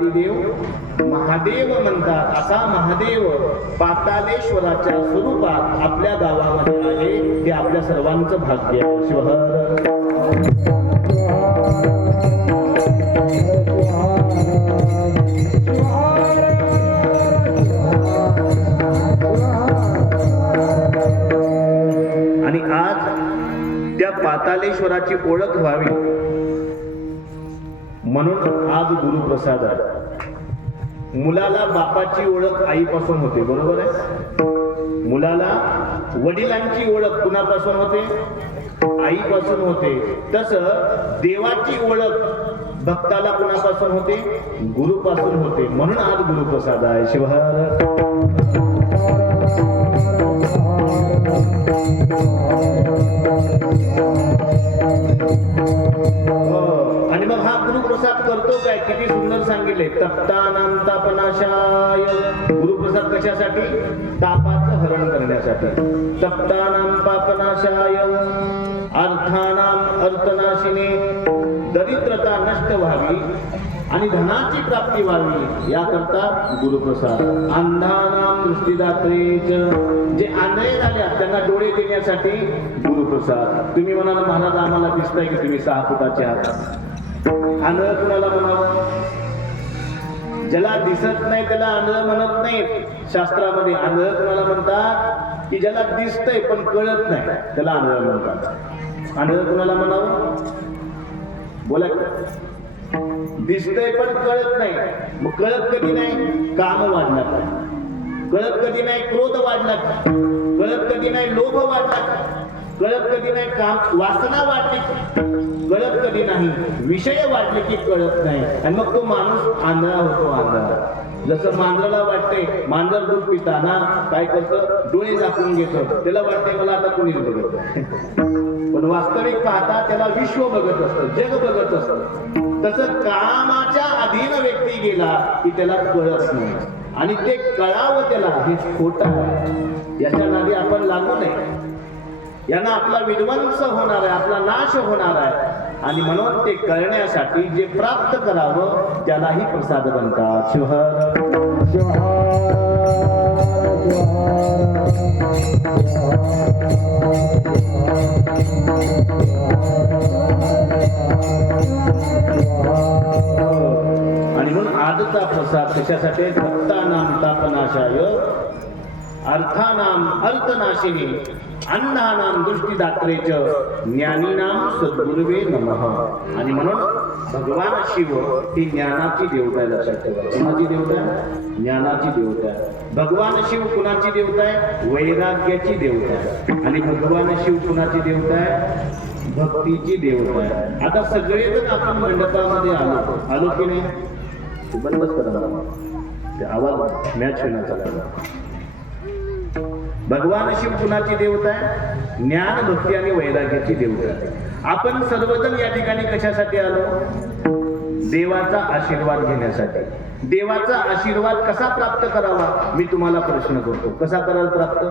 पतिदेव महादेव म्हणतात. असा महादेव पातालेश्वराच्या स्वरूपात आपल्या गावामध्ये आहे. हे आपल्या सर्वांचं भाग्य आहे. शिवहर आणि आज त्या पातालेश्वराची ओळख व्हावी म्हणून आज गुरुप्रसाद आहे. मुलाला बापाची ओळख आईपासून होते, बरोबर आहे. मुलाला वडिलांची ओळख कुणापासून होते? आईपासून होते. तसं देवाची ओळख भक्ताला कुणापासून होते? गुरुपासून होते. म्हणून आज गुरुप्रसाद आहे. शिवहर आणि मग हा गुरुप्रसाद करतो काय? किती सुंदर सांगितले. तप्तानां तापनाशाय. गुरुप्रसाद कशासाठी? तापाचं हरण करण्यासाठी. तप्तानां पापनाशाय, अर्थानां अर्थनाशिने. दरिद्रता नष्ट व्हावी आणि धनाची प्राप्ती व्हावी याकरता गुरुप्रसाद. अंधानां दृष्टीदात्रेच. जे आंधळे झाले त्यांना डोळे देण्यासाठी गुरुप्रसाद. तुम्ही म्हणाल महाराज आम्हाला दिसतंय की तुम्ही 6 फुटाचे आहात. आंधळ कुणाला म्हणावं? ज्याला दिसत नाही त्याला आंधळ म्हणत नाहीत शास्त्रामध्ये. आंधळ कुणाला म्हणतात? की ज्याला दिसतंय पण कळत नाही त्याला आंधळ म्हणतात. आंधळ कुणाला म्हणावं? बोला. दिसतंय पण कळत नाही. मग कळत कधी नाही? काम वाढला का? कळत कधी नाही? क्रोध वाढला का? कळत कधी नाही? लोभ वाढला का? कळत कधी नाही? काम वासना वाढली का? कळत कधी नाही? विषय वाढले की कळत नाही. आणि मग तो माणूस आंधळा होतो. आंधळा जसं मांजराला वाटते, मांजर दूध पिताना काय करतं? डोळे झाकून घेतं. त्याला वाटते मला आता कुणीच बघत. पण वास्तविक पाहता त्याला विश्व बघत असतं, जग बघत असतं. तसं कामाच्या अधीन व्यक्ती गेला की त्याला कळत नाही. आणि ते कळावं त्याला हे खोटं आहे. याच्या नादी आपण लागू नये. यांना आपला विध्वंस होणार आहे, आपला नाश होणार आहे. आणि म्हणून ते कळण्यासाठी जे प्राप्त करावं त्यालाही प्रसाद बनतात. शिवहर आणि म्हणून आजचा प्रसाद कशासाठी? भक्तानां तापनाशाय, अर्थानां अर्थनाशिनी, अंधानां दृष्टीदात्रेच, ज्ञानीनां सद्गुरुवे नमः. आणि म्हणून भगवान शिव ही ज्ञानाची देवता आहे. लक्षात ठेवा. कुणाची देवता आहे? ज्ञानाची देवता आहे. भगवान शिव कुणाची देवता आहे? वैराग्याची देवता आहे. आणि भगवान शिव कुणाची देवता आहे? भक्तीची देवता आहे. आता सगळेजण आपण मंडपामध्ये आलो की नाही? बंदच करा आवाज मॅच होण्याचा. भगवान शिव कुणाची देवता आहे? ज्ञान, भक्ती आणि वैराग्याची देवता आहे. आपण सर्वजण या ठिकाणी कशासाठी आलो? देवाचा आशीर्वाद घेण्यासाठी. देवाचा आशीर्वाद कसा प्राप्त करावा मी तुम्हाला प्रश्न करतो. कसा कराल प्राप्त?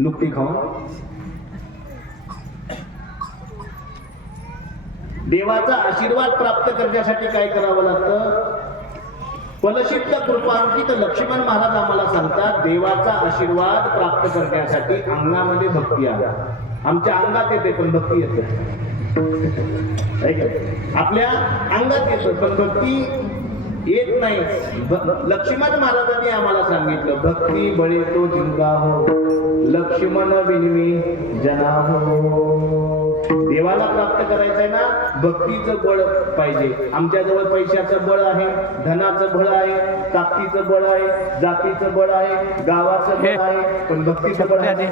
नुकती खाऊन? देवाचा आशीर्वाद प्राप्त करण्यासाठी काय करावं लागतं? फलसिद्ध कृपांकित लक्ष्मण महाराज आम्हाला सांगतात, देवाचा आशीर्वाद प्राप्त करण्यासाठी अंगामध्ये भक्ती आला. आमच्या अंगात येते पण भक्ती येते. आपल्या अंगात येतं पण भक्ती येत नाही. लक्ष्मण महाराजांनी आम्हाला सांगितलं, भक्ती बळे तो जिंका हो, लक्ष्मण बिनवी जना हो. देवाला प्राप्त करायचंय ना, भक्तीचं बळ पाहिजे. आमच्याजवळ पैशाचं बळ आहे, धनाचं बळ आहे, ताकदीचं बळ आहे, जातीचं बळ आहे, गावाचं बळ आहे, पण भक्तीचं बळ आहे.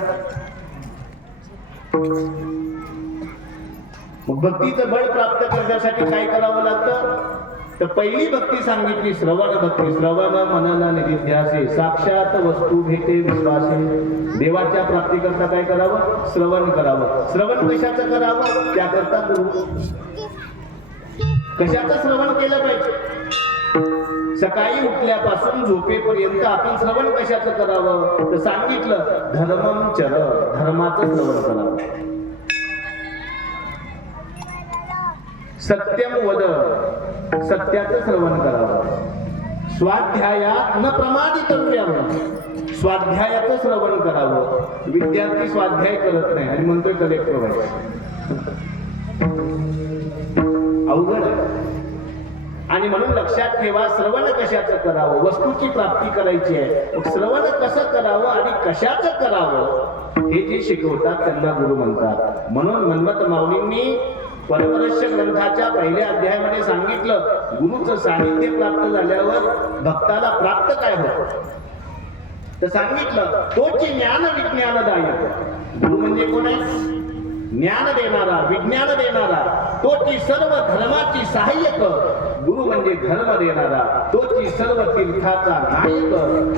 मग भक्तीचं बळ प्राप्त करण्यासाठी काय करावं लागतं? तर पहिली भक्ती सांगितली श्रवण भक्ती. श्रवण मनन निधिध्यासे, साक्षात वस्तू भेटे विश्वासे. देवाच्या प्राप्तीकरता काय करावं? श्रवण करावं. श्रवण कशाचं करावं? त्याकरता गुरु. कशाचं श्रवण केलं पाहिजे? सकाळी उठल्यापासून झोपेपर्यंत आपण श्रवण कशाचं करावं? तर सांगितलं धर्मम चर, धर्माचं श्रवण करावं. सत्यम वद, सत्याचं श्रवण करावं. स्वाध्यायात न प्रमादितव्यम, स्वाध्यायाचं श्रवण करावं. विद्यार्थी स्वाध्याय करत नाही आणि म्हणतोय कलेक्टर व्हायचं, अवघड आहे. आणि म्हणून लक्षात ठेवा, श्रवण कशाचं करावं, वस्तूची प्राप्ती करायची आहे. मग श्रवण कसं करावं आणि कशाचं करावं हे जे शिकवतात त्यांना गुरु म्हणतात. म्हणून मन्मथ माऊलींनी परमरहस्य ग्रंथाच्या पहिल्या अध्यायामध्ये सांगितलं, गुरुचं सानिध्य प्राप्त झाल्यावर भक्ताला प्राप्त काय होतं. तर सांगितलं, तोची ज्ञान विज्ञानदायक. गुरु म्हणजे कोण आहे? ज्ञान देणारा, विज्ञान देणारा. तोची सर्व धर्माची सहाय्यक. गुरु म्हणजे धर्म देणारा. तोची सर्व तीर्थाचा नायक.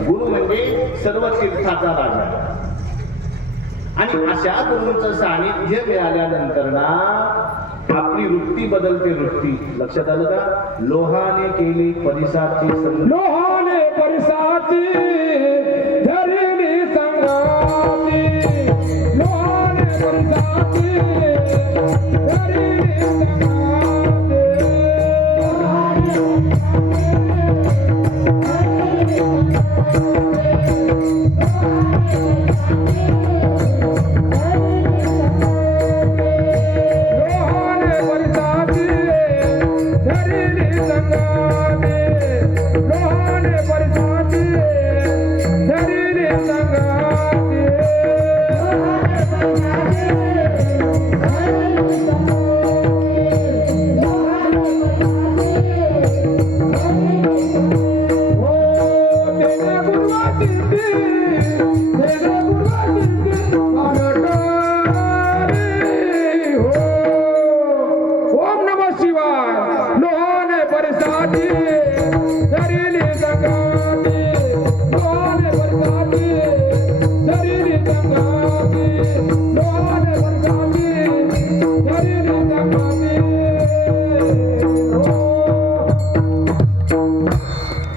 गुरु म्हणजे सर्व तीर्थाचा राजा. आणि अशा गुरूंचं सानिध्य मिळाल्यानंतर ना आपली वृत्ती बदलते. वृत्ती लक्षात आलं का? लोहाने केली परिसाची, लोहाने परिसाची धरणी संग्रामी, लोहाने परिसाची धरणी संग्रामी.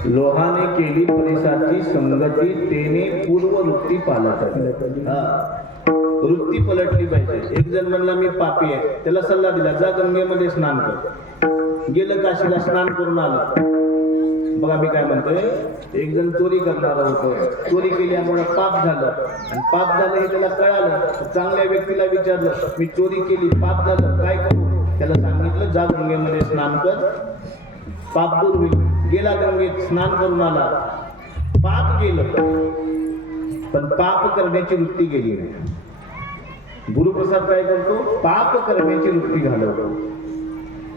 लोहाने केली परिसाची संगती, तेने पूर्व वृत्ती पालट. वृत्ती पलटली पाहिजे. एक जण म्हणला मी पापी आहे, त्याला सल्ला दिला, जा गंगेमध्ये स्नान कर. गेलं काशीला, स्नान करून आलं. बघा मी काय म्हणतोय, एक जण चोरी करणारा होतो, चोरी केल्यामुळे पाप झालं आणि पाप झालं हे त्याला कळालं. चांगल्या व्यक्तीला विचारलं, मी चोरी केली, पाप झालं, काय करू? त्याला सांगितलं, जा गंगेमध्ये स्नान कर, पाप दूर होईल. गेला गंगेत, स्नान करून आला, पाप गेलं पण पाप करण्याची वृत्ती गेली नाही. गुरुप्रसाद काय करतो? पाप करण्याची वृत्ती घालवतो.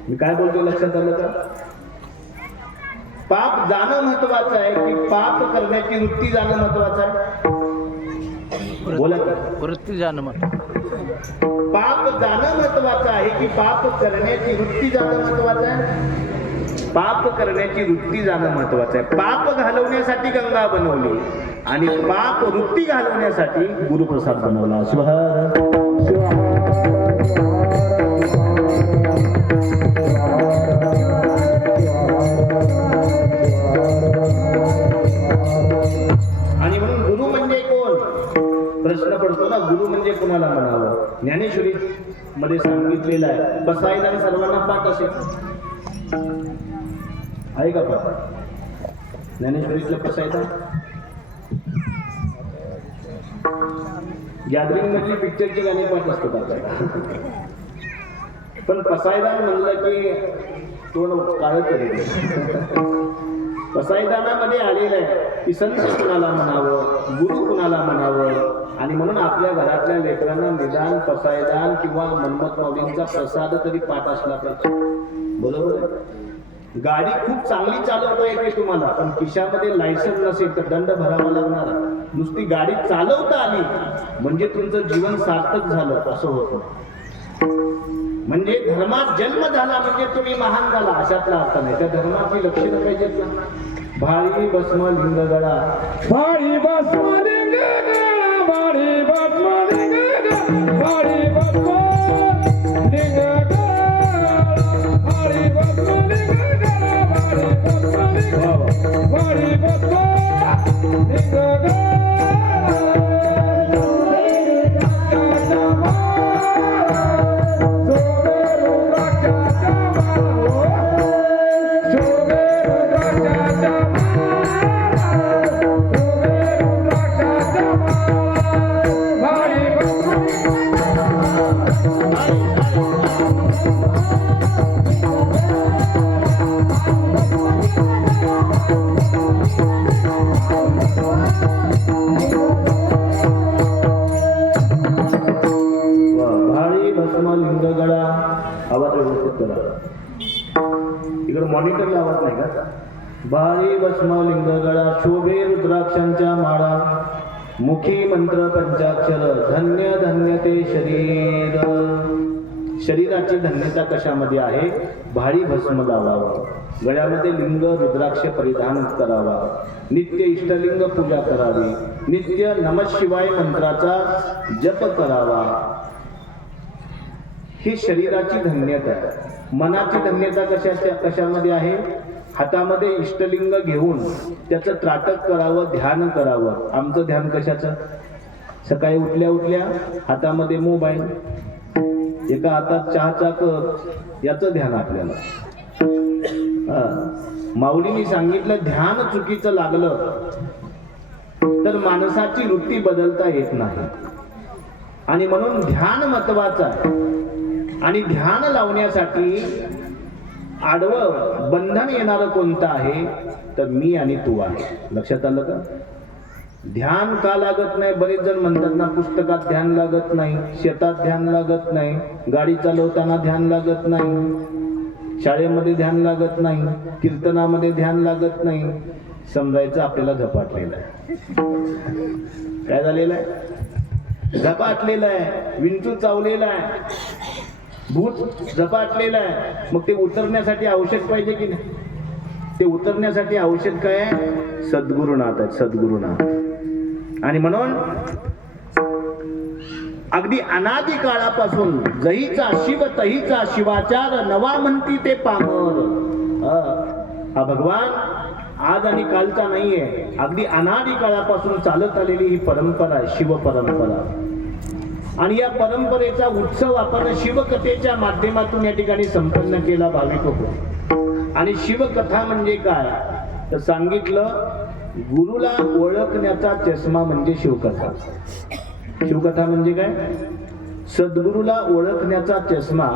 मी काय बोलतो लक्षात आलं का? पाप जाणं महत्वाचं आहे की पाप करण्याची वृत्ती जाणं महत्वाचं आहे? बोला की. वृत्ती जाणं महत्वाचं. पाप जाणं महत्वाचं आहे की पाप करण्याची वृत्ती जाणं महत्वाचं आहे? पाप करण्याची वृत्ती जाणं महत्वाचं आहे. पाप घालवण्यासाठी गंगा बनवली आणि पाप वृत्ती घालवण्यासाठी गुरुप्रसाद बनवला. आणि म्हणून गुरु म्हणजे कोण प्रश्न पडतो ना. गुरु म्हणजे कोणाला म्हणावं? ज्ञानेश्वरी मध्ये सांगितलेलं आहे, बसायला सर्वांना पाठ असेल आहे का? पाठ ज्ञानेश्वरीतलं बसायला. गॅदरिंग मधली पिक्चरची गाणी पाठ असतात पण पसायदान म्हणलं की तोंड काळ करेल. पसायदानामध्ये आलेलं आहे की संत कुणाला म्हणावं, गुरु कुणाला म्हणावं. आणि म्हणून आपल्या घरातल्या लेकरांना निदान पसायदान किंवा मन्मथ माऊलींचा प्रसाद तरी पाठ असला पाहिजे. बरोबर आहे? गाडी खूप चांगली चालवता येते तुम्हाला, पण खिशामध्ये लायसन्स नसेल तर दंड भरावा लागणार. नुसती गाडी चालवता आली म्हणजे तुमचं जीवन सार्थक झालं असं होतं. म्हणजे धर्मात जन्म झाला म्हणजे तुम्ही महान झाला अशातला अर्थ नाही. त्या धर्माची लक्षणं पाहिजेत ना. भाळी भस्म लिंग गळा, भाळी भस्म लिंग गळा, भाळी भस्म लिंग गळा, भाळी भस्म लिंग गळा, भाळी भस्म लिंग गळा, भाळी भस्म लिंग गळा. सोमेरू राख्याच्या मॉनिटर लावत नाही का? बाळी भस्म लिंग गळा शोभे रुद्राक्षांच्या माळा मुखी मंत्र पंचाक्षर धन्य धन्य ते शरीर. शरीराची धन्यता कशामध्ये आहे? भारी भस्म लावावं, गळ्यामध्ये लिंग रुद्राक्ष परिधान करावा, नित्य इष्टलिंग पूजा करावी, नित्य नमःशिवाय मंत्राचा जप करावा. ही शरीराची धन्यता आहे. मनाची धन्यता कशामध्ये आहे? हातामध्ये इष्टलिंग घेऊन त्याचं त्राटक करावं, ध्यान करावं. आमचं ध्यान कशाचं? सकाळी उठल्या उठल्या हातामध्ये मोबाईल, एका हातात चहाचा कप, याचं ध्यान आपल्याला. माऊलींनी सांगितलं ध्यान चुकीचं लागलं तर माणसाची वृत्ती बदलता येत नाही. आणि म्हणून ध्यान महत्वाचं आहे. आणि ध्यान लावण्यासाठी आडवं बंधन येणारं कोणतं आहे? तर मी आणि तू आहे. लक्षात आलं का? ध्यान का लागत नाही? बरेच जण म्हणतात ना, पुस्तकात ध्यान लागत नाही, शेतात ध्यान लागत नाही, गाडी चालवताना ध्यान लागत नाही, शाळेमध्ये ध्यान लागत नाही, कीर्तनामध्ये ध्यान लागत नाही. समजायचं आपल्याला झपाटलेलं आहे. काय झालेलं आहे? झपाटलेलं आहे, विंचू चावलेला आहे, भूत झपाटलेलं आहे. मग ते उतरण्यासाठी औषध पाहिजे की नाही? ते उतरण्यासाठी औषध काय आहे? सद्गुरुनाथ आहे, सद्गुरुनाथ. आणि म्हणून अगदी अनादी काळापासून जहीचा शिव तहीचा शिवाचार नवा म्हणती ते पामर. हा भगवान आज आणि कालचा नाहीये, अगदी अनादी काळापासून चालत आलेली ही परंपरा आहे, शिव परंपरा. आणि या परंपरेचा उत्सव आपण शिवकथेच्या माध्यमातून या ठिकाणी संपन्न केला भाविक हो. आणि शिवकथा म्हणजे काय? तर सांगितलं, गुरुला ओळखण्याचा चष्मा म्हणजे शिवकथा. शिवकथा म्हणजे काय? सद्गुरूला ओळखण्याचा चष्मा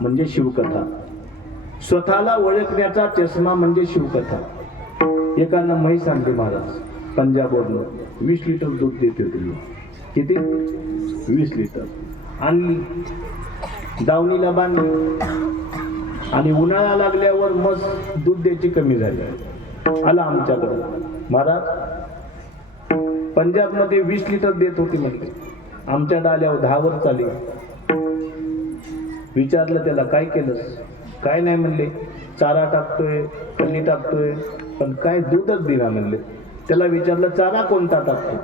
म्हणजे शिवकथा. स्वतःला ओळखण्याचा चष्मा म्हणजे शिवकथा. एकानं म्हैस आणली महाराज पंजाबवरून, 20 लिटर दूध देते तुम्ही. किती? 20 लिटर आणली, दावणीला बांधली. आणि उन्हाळा लागल्यावर मग दूध द्यायची कमी झाली. आला आमच्याकडे, महाराज पंजाबमध्ये 20 लिटर देत होती म्हणजे, आमच्या डाल्यावर 10 वर चाली. विचारलं त्याला, काय केलंस? काय नाही म्हणले, चारा टाकतोय, कणी टाकतोय, पण काय दूधच दिला म्हणले. त्याला विचारलं, चारा कोणता टाकतो?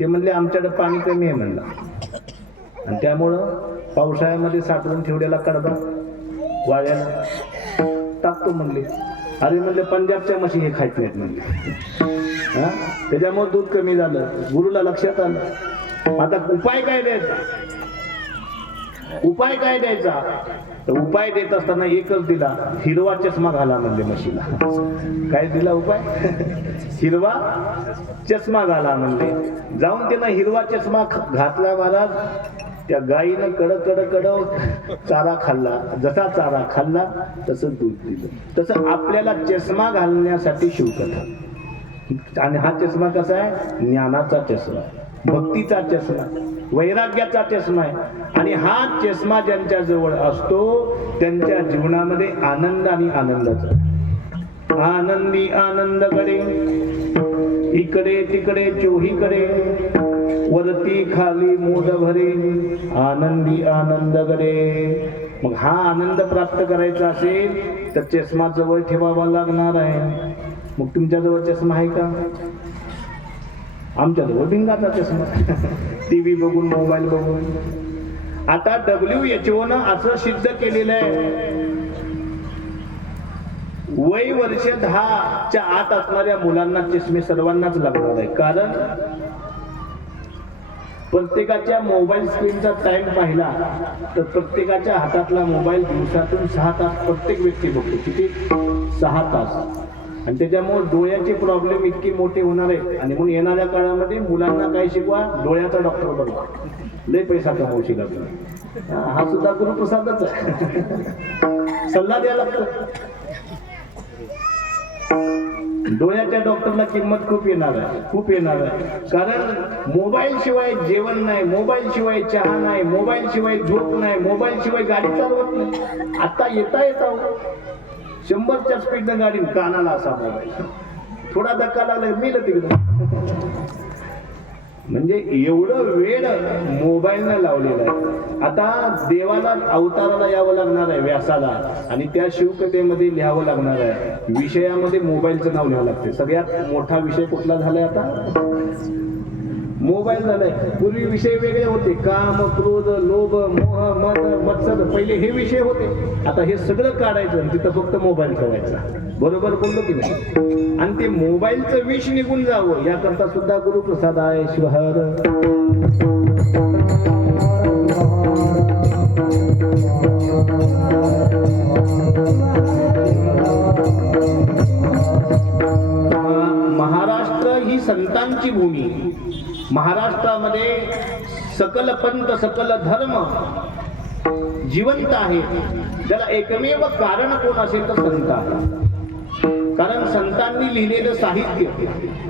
ते म्हणले, आमच्याकडे पाणी कमी आहे म्हणला, आणि त्यामुळं पावसाळ्यामध्ये साठवून ठेवलेला कडबा वाळ्याला टाकतो म्हणले. अरे म्हणले, पंजाबच्या म्हशी हे खात नाहीत म्हणले. हा, त्याच्यामुळे दूध कमी झालं. गुरुला लक्षात आलं. आता उपाय काय द्यायचा? उपाय काय द्यायचा? तर उपाय देत असताना एकच दिला, हिरवा चष्मा घाला म्हणले म्हशीला. काय दिला उपाय? हिरवा चष्मा घाला म्हणले. जाऊन त्यानं हिरवा चष्मा घातला महाराज. त्या गायीनं कड चारा खाल्ला. जसा चारा खाल्ला तसं दूध दिलं. तसं आपल्याला चष्मा घालण्यासाठी शिवकथा. आणि हा चष्मा कसा आहे? ज्ञानाचा चष्मा, भक्तीचा चष्मा, वैराग्याचा चष्मा आहे. आणि हा चष्मा ज्यांच्या जवळ असतो त्यांच्या जीवनामध्ये आनंद आणि आनंदाचा. आनंदी आनंदकडे, इकडे तिकडे चोहीकडे, वरती खाली मोद भरे, आनंदी आनंदकडे. मग हा आनंद प्राप्त करायचा असेल तर चष्मा जवळ ठेवावा लागणार आहे. मग तुमच्याजवळ चष्मा आहे का? आमच्याजवळ भिंगाचा चष्मा, टीव्ही बघून, मोबाईल बघून. आता WHO न असं सिद्ध केलेलं आहे, वय वर्ष 10च्या आत असणाऱ्या मुलांना चष्मे सर्वांनाच लागणार आहे. कारण प्रत्येकाच्या मोबाईल स्क्रीनचा टाइम पाहिला तर प्रत्येकाच्या हातातला मोबाईल दिवसातून 6 तास प्रत्येक व्यक्ती बघतो. किती? 6 तास. आणि त्याच्यामुळे डोळ्याचे प्रॉब्लेम इतके मोठे होणार आहे. आणि म्हणून येणाऱ्या काळामध्ये मुलांना काय शिकवा? डोळ्याचा डॉक्टर बनवा. लय पैसा कमवशील आपण. हा सुद्धा गुरुप्रसादच आहे. सल्ला द्यायला लागतो. डोळ्याच्या डॉक्टरला किंमत खूप येणार आहे, खूप येणार आहे. कारण मोबाईल शिवाय जेवण नाही, मोबाईल शिवाय चहा नाही, मोबाईल शिवाय झोप नाही, मोबाईल शिवाय गाडी चालवत नाही. आता येता 100च्या स्पीडनं गाडी, कानाला असा मोबाईल, थोडा धक्का लागला मेलं तिकडं. म्हणजे एवढं वेळ मोबाईलनं लावलेलं आहे. आता देवाला अवताराला यावं लागणार आहे, व्यासाला, आणि त्या शिवकथेमध्ये लिहावं लागणार आहे, विषयामध्ये मोबाईलचं नाव लिहावं लागते. सगळ्यात मोठा विषय कुठला झालाय आता? मोबाईल झालाय. पूर्वी विषय वेगळे होते, काम, क्रोध, लोभ, मोह, मद, मत्सर, पहिले हे विषय होते. आता हे सगळं काढायचं आणि तिथं फक्त मोबाईल ठेवायचा. बरोबर बोललो की नाही? आणि ते मोबाईलचं विष निघून जावं याकरता सुद्धा गुरुप्रसाद आहे. शिवहर महाराष्ट्र ही संतांची भूमी. महाराष्ट्रामध्ये सकल पंथ, सकल धर्म जिवंत आहे. त्याला एकमेव कारण कोण असेल तर संत आहे. कारण संतांनी लिहिलेलं साहित्य,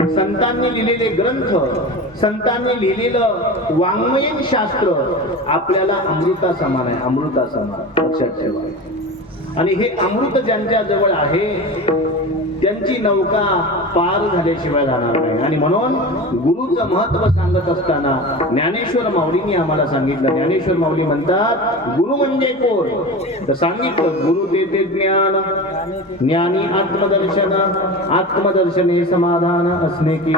संतांनी लिहिलेले ग्रंथ, संतांनी लिहिलेलं वाङ्मयीन शास्त्र आपल्याला अमृता समान आहे. अमृता समान लक्षात ठेवा. आणि हे अमृत ज्यांच्या जवळ आहे त्यांची नौका पार झाल्याशिवाय जाणार नाही. आणि म्हणून गुरुचं महत्व सांगत असताना ज्ञानेश्वर माऊलींनी आम्हाला सांगितलं. ज्ञानेश्वर माऊली म्हणतात, गुरु म्हणजे कोण? तर सांगितलं, गुरु देते ज्ञान, ज्ञानी आत्मदर्शन, आत्मदर्शने समाधान असणे की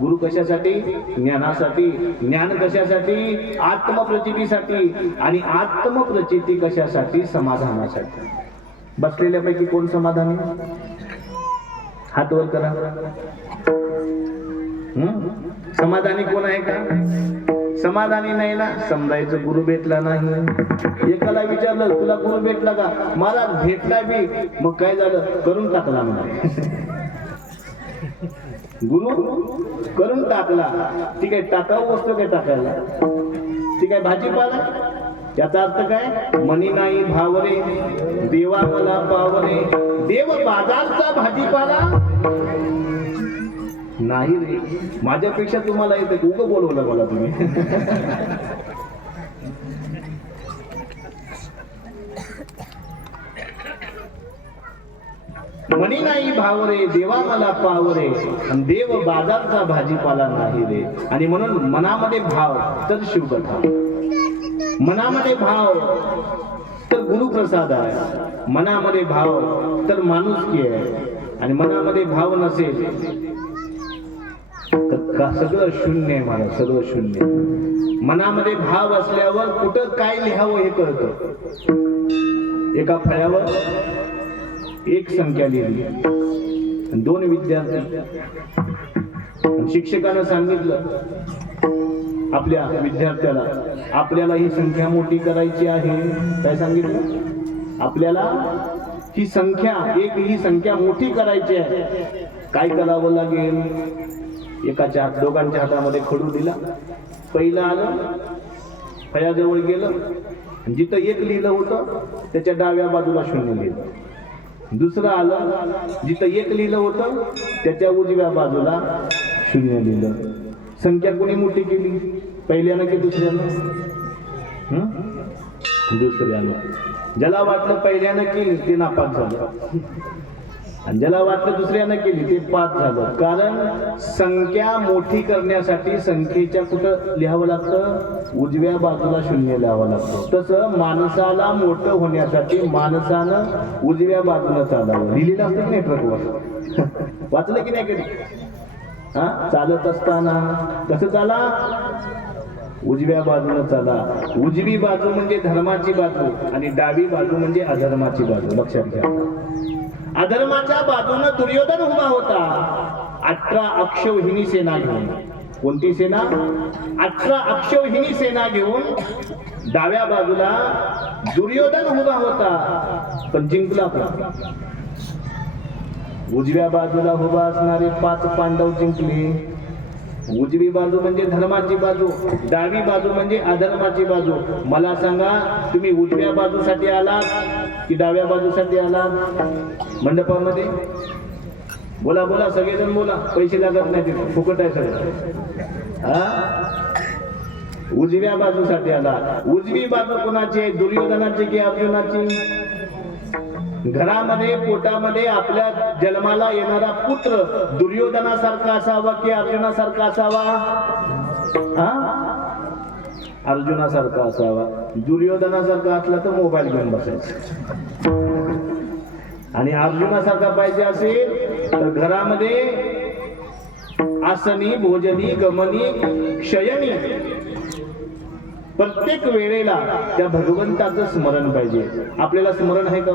गुरु कशासाठी? ज्ञानासाठी. ज्ञान कशासाठी? आत्मप्रचितीसाठी. आणि आत्मप्रचिती कशासाठी? समाधानासाठी. बसलेल्यापैकी कोण समाधानी? हात वर करा. समाधानी कोण आहे का? समाधानी नाही ना. समजायचं गुरु भेटला नाही. एकाला विचारलं, तुला गुरु भेटला का? मला भेटला बी. मग काय झालं? करून टाकला मला. गुरु करून टाकला. ठीक आहे, टाकावं वस्तू काय टाकायला? ठीक आहे, भाजीपाला. याचा अर्थ काय? मनी नाही भावरे, देवा मला पावरे. देव बाजारचा भाजीपाला नाही रे. माझ्यापेक्षा तुम्हाला येते. उगं बोलवलं मला तुम्ही. मनी नाही भावरे, देवा मला पावरे. आणि देव बाजारचा भाजीपाला नाही रे. आणि म्हणून मनामध्ये भाव तर शिवकथा, मनामध्ये भाव तर गुरुप्रसाद आहे, मनामध्ये भाव तर माणुसकी आहे. आणि मनामध्ये भाव नसेल तर सगळं शून्य आहे. मला सगळं शून्य. मनामध्ये भाव असल्यावर कुठं काय लिहावं हे कळतं. एका फळ्यावर एक संख्या लिहिली, 2 विद्यार्थी. शिक्षकानं सांगितलं आपल्या विद्यार्थ्याला, आपल्याला ही संख्या मोठी करायची आहे. काय सांगितलं? आपल्याला ही संख्या, एक ही संख्या मोठी करायची आहे. काय करावं लागेल? एकाच्या हात, दोघांच्या हातामध्ये खडू दिला. पहिलं आलं, फळ्याजवळ गेलं, जिथं 1 लिहिलं होतं त्याच्या डाव्या बाजूला 0 लिहिलं. दुसरं आलं, जिथं 1 लिहिलं होतं त्याच्या उजव्या बाजूला 0 लिहिलं. संख्या कोणी मोठी केली? पहिल्यानं की दुसऱ्यानं? दुसऱ्यानं. ज्याला वाटलं पहिल्यानं केली ते नापास झालं, आणि ज्याला वाटलं दुसऱ्यानं केली ते पास झालं. कारण संख्या मोठी करण्यासाठी संख्येच्या कुठं लिहावं लागतं? उजव्या बाजूला 0 लिहावं लागतं. तसं माणसाला मोठं होण्यासाठी माणसानं उजव्या बाजूला चालावं. लिहिलेलं असतं की नाही ट्रकवर? वाचलं की नाही कधी? चालत असताना कसं चाला? उजव्या बाजूला चाला. उजवी बाजू म्हणजे धर्माची बाजू आणि डावी बाजू म्हणजे अधर्माची बाजू. लक्षात घ्या. अधर्माच्या बाजूने दुर्योधन उभा होता 18 अक्षौहिणी सेना घेऊन. कोणती सेना? 18 अक्षौहिणी सेना घेऊन डाव्या बाजूला दुर्योधन उभा होता, पण जिंकला पण. उजव्या बाजूला उभा असणारे 5 पांडव जिंकले. उजवी बाजू म्हणजे धर्माची बाजू, डावी बाजू म्हणजे अधर्माची बाजू. मला सांगा, तुम्ही उजव्या बाजूसाठी आलात की डाव्या बाजूसाठी आलात? मंडपामध्ये बोला बोला, सगळेजण बोला. पैसे लागत नाही, तिथे फुकट आहे सगळं. उजव्या बाजूसाठी आला. उजवी बाजू कोणाची आहे? दुर्योधनाची की अर्जुनाची? घरामध्ये पोटामध्ये आपल्या जन्माला येणारा पुत्र दुर्योधनासारखा असावा की अर्जुनासारखा असावा? हा, अर्जुनासारखा असावा. दुर्योधनासारखा असला तर मोबाईल घेऊन बसायचा, आणि अर्जुनासारखा पाहिजे असेल तर घरामध्ये आसनी भोजनी गमनी शयनी प्रत्येक वेळेला त्या भगवंताचं स्मरण पाहिजे. आपल्याला स्मरण आहे का?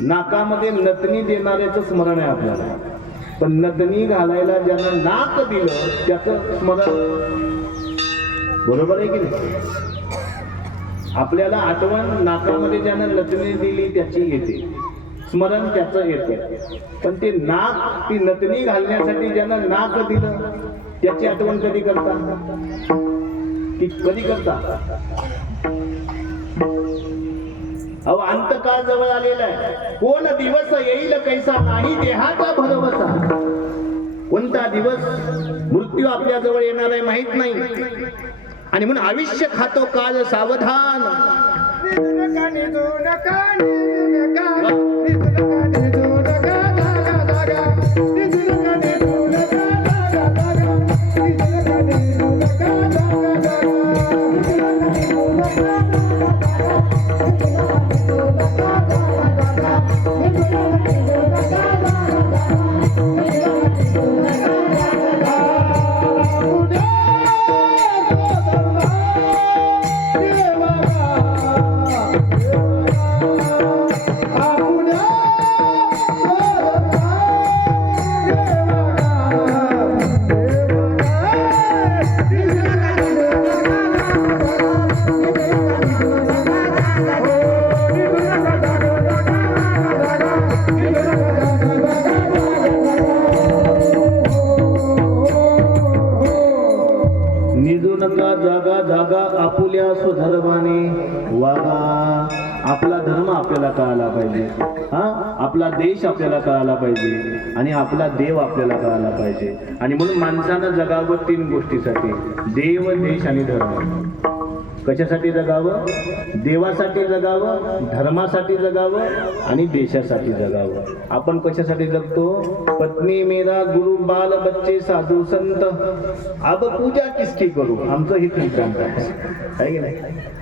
नाकामध्ये नतनी देणाऱ्याचं स्मरण आहे आपल्याला, पण नतनी घालायला ज्यानं नाक दिलं त्याचं स्मरण बरोबर आहे की नाही? आपल्याला आठवण नाकामध्ये ज्यानं नतनी दिली त्याची येते, स्मरण त्याचं येतं, पण ते नाक ती नतनी घालण्यासाठी ज्यानं नाक दिलं त्याची आठवण कधी करता? ती कधी करता? अहो अंतकाळ जवळ आलेला आहे. कोण दिवस येईल कैसा नाही देहाचा भरवसा. कोणता दिवस मृत्यू आपल्या जवळ येणार आहे माहित नाही, आणि म्हणून आयुष्य खातो काल सावधान. जागा जागा आपुल्या स्वधर्माने वागा. आपला धर्म आपल्याला कळायला पाहिजे, हा, आपला देश आपल्याला कळायला पाहिजे, आणि आपला देव आपल्याला कळायला पाहिजे. आणि म्हणून माणसानं जगावं 3 गोष्टीसाठी: देव, देश आणि धर्म. कशासाठी जगावं? देवासाठी जगावं, धर्मासाठी जगावं आणि देशासाठी जगावं. आपण कशासाठी जगतो? पत्नी मेरा गुरु बाल बच्चे साधू संत अब पूजा किसकी करू. आमचं हे सिद्धांत आहे की नाही?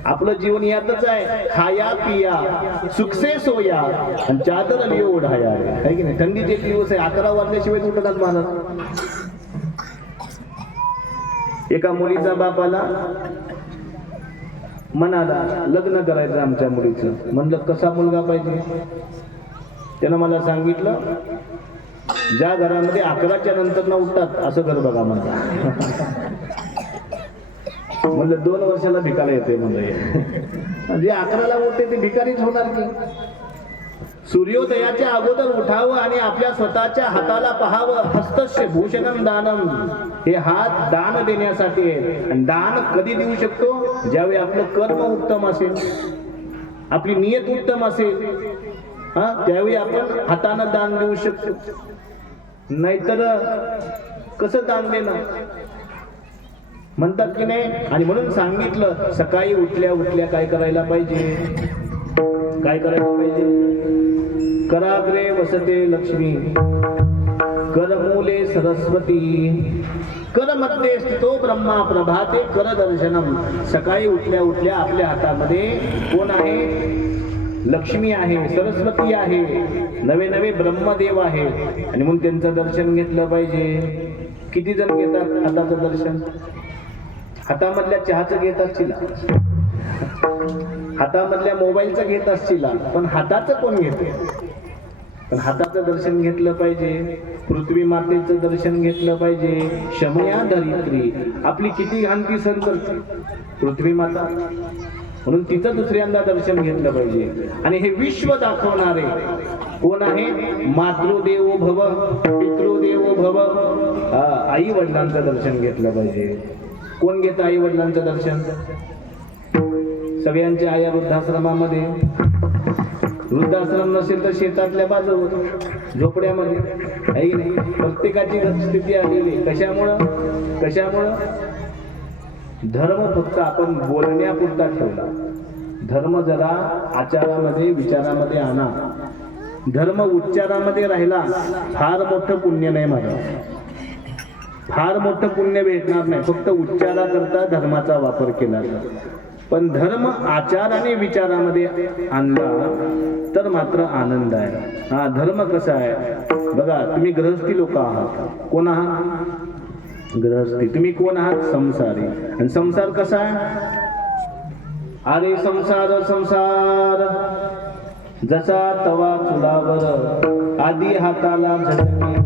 आपलं जीवन यातच आहे, खाया पिया सुखसे सोया आणि चादर लिओ ओढाया आहे की नाही? थंडीचे दिवस आहे, 11 वाजल्याशिवाय उठतात महाराज. एका मुलीचा बाप आला, म्हणाला लग्न करायचं आमच्या मुलीचं. म्हणलं कसा मुलगा पाहिजे? त्यानं मला सांगितलं, ज्या घरामध्ये 11च्या नंतर न उठतात असं घर बघा म्हणलं. म्हणलं 2 वर्षाला भिकाला येते म्हणलं. जे 11ला उठते ते भिकारीच होणार की. सूर्योदयाच्या अगोदर उठावं आणि आपल्या स्वतःच्या हाताला पाहावं. हस्तस्य भूषणम दानम. हे हात दान देण्यासाठी आहे. आणि दान कधी देऊ शकतो? ज्यावेळी आपलं कर्म उत्तम असेल, आपली नियत उत्तम असेल, हा, त्यावेळी आपण हातानं दान देऊ शकतो. नाहीतर कसं दान देणार म्हणतात की नाही? आणि म्हणून सांगितलं, सकाळी उठल्या उठल्या काय करायला पाहिजे? काय करायला पाहिजे? कराग्रे वसते लक्ष्मी, करमूले सरस्वती, कर मध्ये स्थितो ब्रह्मा प्रभाते कर दर्शनम. सकाळी उठल्या उठल्या आपल्या हातामध्ये कोण आहे? लक्ष्मी आहे, सरस्वती आहे, नवे नवे ब्रह्मदेव आहे. आणि म्हणून त्यांचं दर्शन घेतलं पाहिजे. किती जण घेतात हाताचं दर्शन? हातामधल्या चहाचं घेत असतील, हातामधल्या मोबाईलचं घेत असतील, पण हाताचं कोण घेते? पण हाताचं दर्शन घेतलं पाहिजे. पृथ्वी मातेचं दर्शन घेतलं पाहिजे. शमया धरित्री, आपली किती घाण ती सहन करते पृथ्वी माता, म्हणून तिचं दुसऱ्यांदा दर्शन घेतलं पाहिजे. आणि हे विश्व दाखवणारे कोण आहे? मातृदेवो भव, पितृदेवो भव. आई वडिलांचं दर्शन घेतलं पाहिजे. कोण घेतं आई वडिलांचं दर्शन? सगळ्यांच्या आया वृद्धाश्रमामध्ये. वृद्धाश्रम नसेल तर शेतातल्या बाजूवर झोपड्यामध्ये आहे की नाही? प्रत्येकाची स्थिती आलेली. कशामुळं? धर्म फक्त आपण बोलण्यापुरता ठेवला. धर्म जरा आचारामध्ये विचारामध्ये आणा. धर्म उच्चारामध्ये राहिला फार मोठं पुण्य नाही महाराज, फार मोठं पुण्य भेटणार नाही. फक्त उच्चाराकरता धर्माचा वापर केला तर. पण धर्म आचार आणि विचारामध्ये आणला तर मात्र आनंद आहे. हा धर्म कसा आहे बघा. तुम्ही गृहस्थी लोक आहात. कोण आहात? गृहस्थी. तुम्ही कोण आहात? संसारी. आणि संसार कसा आहे? अरे संसार संसार जसा तवा चुलावर आधी हाताला झटके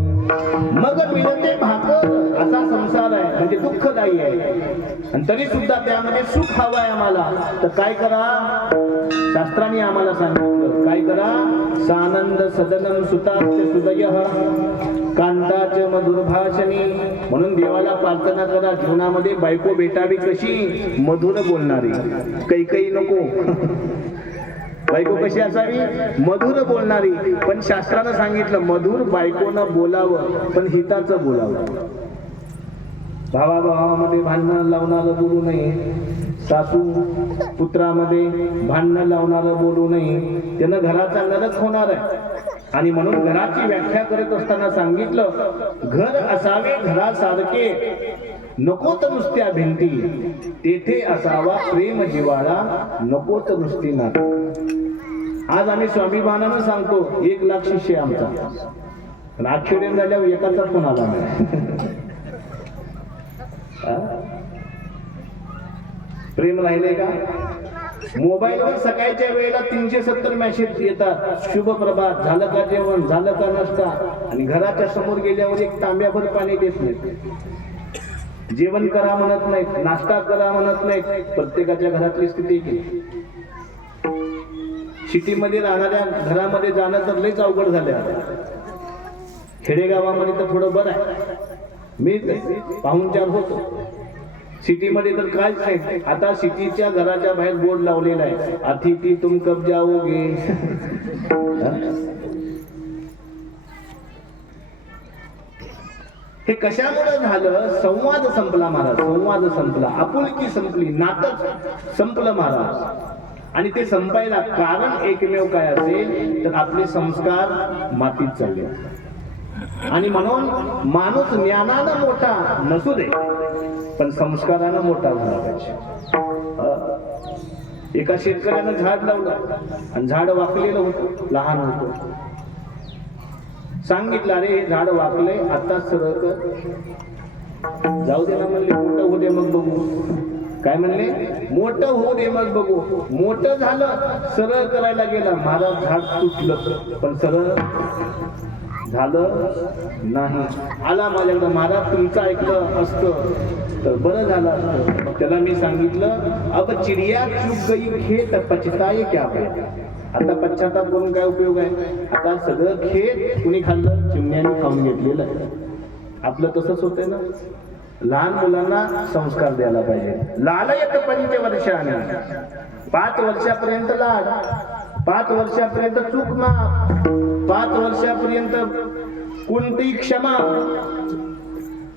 मग मिळते भाकर, असा संसार आहे. म्हणजे दुःखदायी आहे. आणि तरी सुद्धा त्यामध्ये सुख हवं आहे आम्हाला. तर काय करा? शास्त्राने आम्हाला सांगितलं काय करा? सानंद सदनम सुताच सुदयः कांताच मधुर भाषणी. म्हणून देवाला प्रार्थना करा जीवनामध्ये बायको भेटावी कशी? मधुर बोलणारी. काही नको. बायको कशी असावी? मधुर बोलणारी. पण शास्त्रानं सांगितलं मधुर बायकोनं बोलावं पण हिताचं बोलावं. भावाभावामध्ये भांडणं लावणारं बोलू नये. सासू पुत्रामध्ये भांडणं लावणारं बोलू नये. त्यानं घराचा नरक होणार आहे. आणि म्हणून घराची व्याख्या करत असताना सांगितलं घर असावे घरासारखे नकोत नुसत्या भिंती, तेथे असावा प्रेम जिव्हाळा नकोत नुसती नाती. आज आम्ही स्वाभिमानानं सांगतो 1 लाख शिष्य आमचा. पण आश्चर्य झाल्यावर एकाचा फोन आला नाही. प्रेम राहिले का? मोबाईलवर सकाळच्या वेळेला 370 मेसेज येतात. शुभ प्रभात, झालं का जेवण, झालं का नाश्ता. आणि घराच्या समोर गेल्यावर एक तांब्याभर पाणी देत नाही. जेवण करा म्हणत नाहीत, नाश्ता करा म्हणत नाहीत. प्रत्येकाच्या घरातली स्थिती केली. सिटीमध्ये राहणाऱ्या घरामध्ये जाणं तर लईच अवघड झालं. खेडेगावामध्ये तर थोडं बरं आहे. मी पाहुणचार होतो. सिटीमध्ये तर काहीच नाही. आता सिटीच्या घराच्या बाहेर बोर्ड लावलेला आहे अतिथी तुम कब जाओगे. हे कशामुळे झालं? संवाद संपला महाराज. संवाद संपला, आपुलकी संपली, नातं संपलं महाराज. आणि ते संपायला कारण एकमेव काय असेल तर आपले संस्कार मातीत चालले. आणि म्हणून माणूस ज्ञानानं मोठा नसू दे पण संस्कारानं मोठा झाला पाहिजे. एका शेतकऱ्यानं झाड लावलं आणि झाड वाकलेलं होतं, लहान होतं. सांगितलं अरे हे झाड वाकले आता सरळ कर. जाऊ दे ना म्हणले, मोठं होऊ दे मग बघू. काय म्हणले? मोठं होऊ दे मग बघू. मोठं झालं, सरळ करायला गेला, महाराज झाड तुटलं पण सरळ झालं नाही. आला माझ्याकडे, महाराज तुमचं ऐकलं असतं तर बरं झालं असतं. त्याला मी सांगितलं अब चिडिया चुक गई खेत पछताए क्या फायदा. आता पश्चाताप करून काय उपयोग आहे? आता सगळं खेत कुणी खाल्लं? चिमण्याने खाऊन घेतलेलं आहे. आपलं तसंच होतंय ना. लहान मुलांना संस्कार द्यायला पाहिजे. लालयत पंचवर्षाने, 5 वर्षापर्यंत लाड, 5 वर्षापर्यंत चूक माफ, 5 वर्षापर्यंत कोणतीही क्षमा.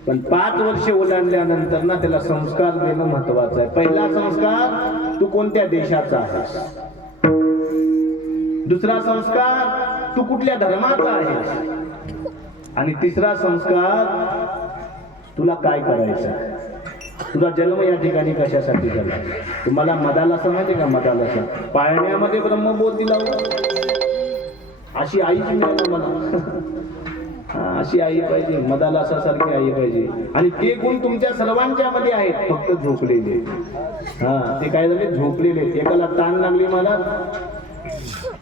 पण 5 वर्ष ओलांडल्यानंतर ना त्याला संस्कार देणं महत्वाचं आहे. पहिला संस्कार तू कोणत्या देशाचा आहेस. दुसरा संस्कार तू कुठल्या धर्माचा आहेस. आणि तिसरा संस्कार तुला काय करायचं. तुझा जन्म या ठिकाणी कशासाठी झाला. तुम्हाला मदालसा माहिती का? मदालसा पाळण्यामध्ये ब्रह्मबोध दिला अशी आईच मिळाली मला. अशी आई पाहिजे, मदालसा सारखी आई पाहिजे. आणि ते गुण तुमच्या सर्वांच्या मध्ये आहेत, फक्त झोपलेले. ते काय झाले? झोपलेले. एकाला ताण लागली मला,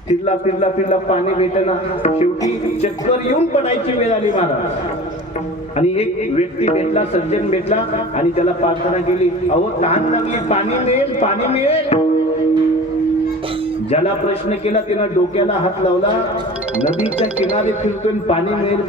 फिरला फिरला फिरला पाणी भेटेना, शेवटी चक्कर येऊन पडायची वेळ आली महाराज. आणि एक व्यक्ती भेटला, सज्जन भेटला आणि त्याला प्रार्थना केली, अहो तहान लागली, पाणी मिळेल, पाणी मिळेल. ज्याला प्रश्न केला त्यानं डोक्याला हात लावला, नदीच्या किनारे फिरतोय पाणी मिळेल